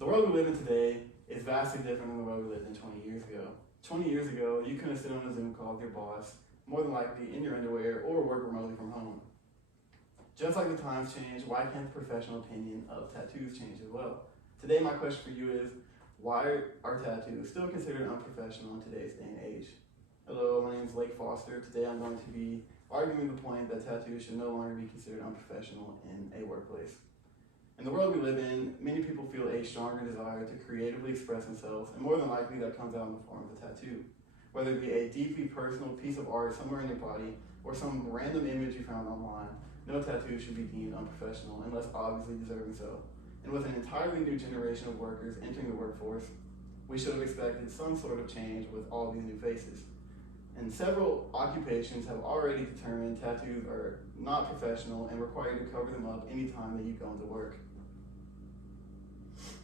The world we live in today is vastly different than the world we lived in 20 years ago. 20 years ago, you couldn't sit on a Zoom call with your boss, more than likely in your underwear, or work remotely from home. Just like the times change, why can't the professional opinion of tattoos change as well? Today, my question for you is, why are tattoos still considered unprofessional in today's day and age? Hello, my name is Lake Foster. Today I'm going to be arguing the point that tattoos should no longer be considered unprofessional in a workplace. In the world we live in, many people feel a stronger desire to creatively express themselves, and more than likely that comes out in the form of a tattoo. Whether it be a deeply personal piece of art somewhere in your body, or some random image you found online, no tattoo should be deemed unprofessional unless obviously deserving so. And with an entirely new generation of workers entering the workforce, we should have expected some sort of change with all these new faces. And several occupations have already determined tattoos are not professional and require you to cover them up anytime that you go into work.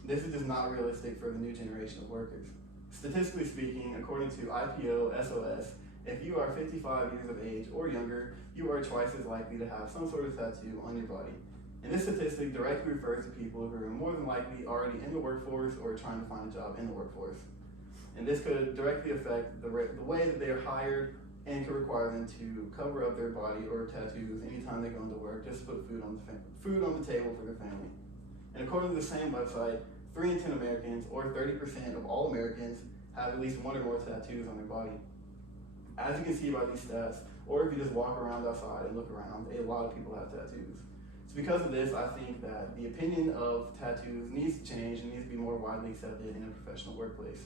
This is just not realistic for the new generation of workers. Statistically speaking, according to IPO SOS, if you are 55 years of age or younger, you are twice as likely to have some sort of tattoo on your body. And this statistic directly refers to people who are more than likely already in the workforce or trying to find a job in the workforce. And this could directly affect the way that they are hired and could require them to cover up their body or tattoos anytime they go into work just to put food on the table for their family. And according to the same website, 3 in 10 Americans, or 30% of all Americans, have at least one or more tattoos on their body. As you can see by these stats, or if you just walk around outside and look around, a lot of people have tattoos. So because of this, I think that the opinion of tattoos needs to change and needs to be more widely accepted in a professional workplace.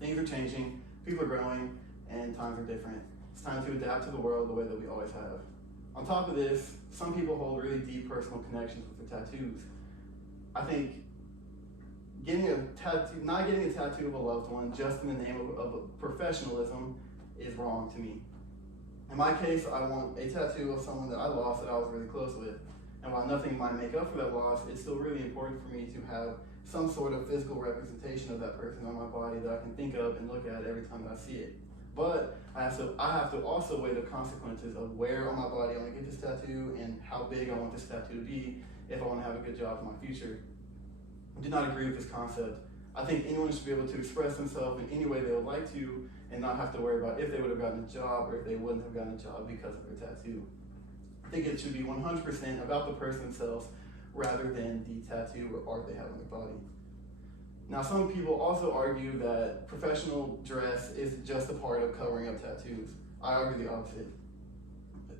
Things are changing, people are growing, and times are different. It's time to adapt to the world the way that we always have. On top of this, some people hold really deep personal connections with their tattoos. I think not getting a tattoo of a loved one just in the name of professionalism is wrong to me. In my case, I want a tattoo of someone that I lost that I was really close with. And while nothing might make up for that loss, it's still really important for me to have some sort of physical representation of that person on my body that I can think of and look at every time that I see it. But I have to also weigh the consequences of where on my body I want to get this tattoo and how big I want this tattoo to be if I want to have a good job in my future. I do not agree with this concept. I think anyone should be able to express themselves in any way they would like to and not have to worry about if they would have gotten a job or if they wouldn't have gotten a job because of their tattoo. I think it should be 100% about the person themselves rather than the tattoo or art they have on their body. Now, some people also argue that professional dress is just a part of covering up tattoos. I argue the opposite.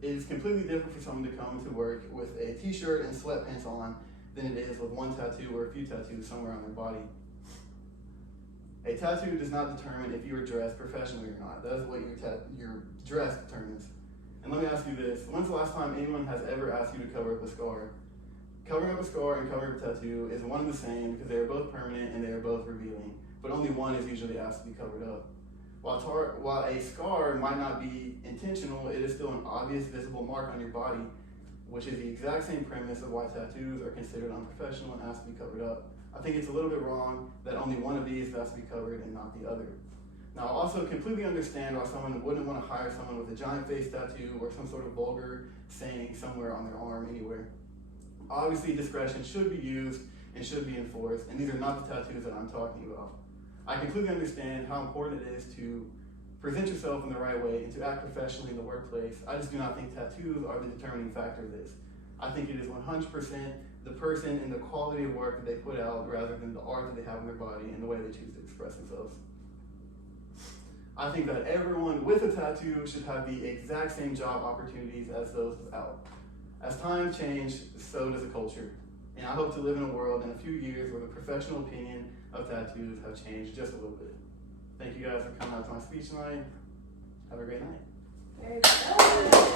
It is completely different for someone to come to work with a t-shirt and sweatpants on than it is with one tattoo or a few tattoos somewhere on their body. A tattoo does not determine if you are dressed professionally or not. That is what your dress determines. And let me ask you this, when's the last time anyone has ever asked you to cover up a scar? Covering up a scar and covering up a tattoo is one and the same because they are both permanent and they are both revealing, but only one is usually asked to be covered up. While a scar might not be intentional, it is still an obvious visible mark on your body, which is the exact same premise of why tattoos are considered unprofessional and asked to be covered up. I think it's a little bit wrong that only one of these has to be covered and not the other. Now, I also completely understand why someone wouldn't want to hire someone with a giant face tattoo or some sort of vulgar saying somewhere on their arm anywhere. Obviously, discretion should be used and should be enforced, and these are not the tattoos that I'm talking about. I completely understand how important it is to present yourself in the right way and to act professionally in the workplace. I just do not think tattoos are the determining factor of this. I think it is 100% the person and the quality of work that they put out rather than the art that they have in their body and the way they choose to express themselves. I think that everyone with a tattoo should have the exact same job opportunities as those without. As times change, so does the culture. And I hope to live in a world in a few years where the professional opinion of tattoos have changed just a little bit. Thank you guys for coming out to my speech tonight. Have a great night. Very good.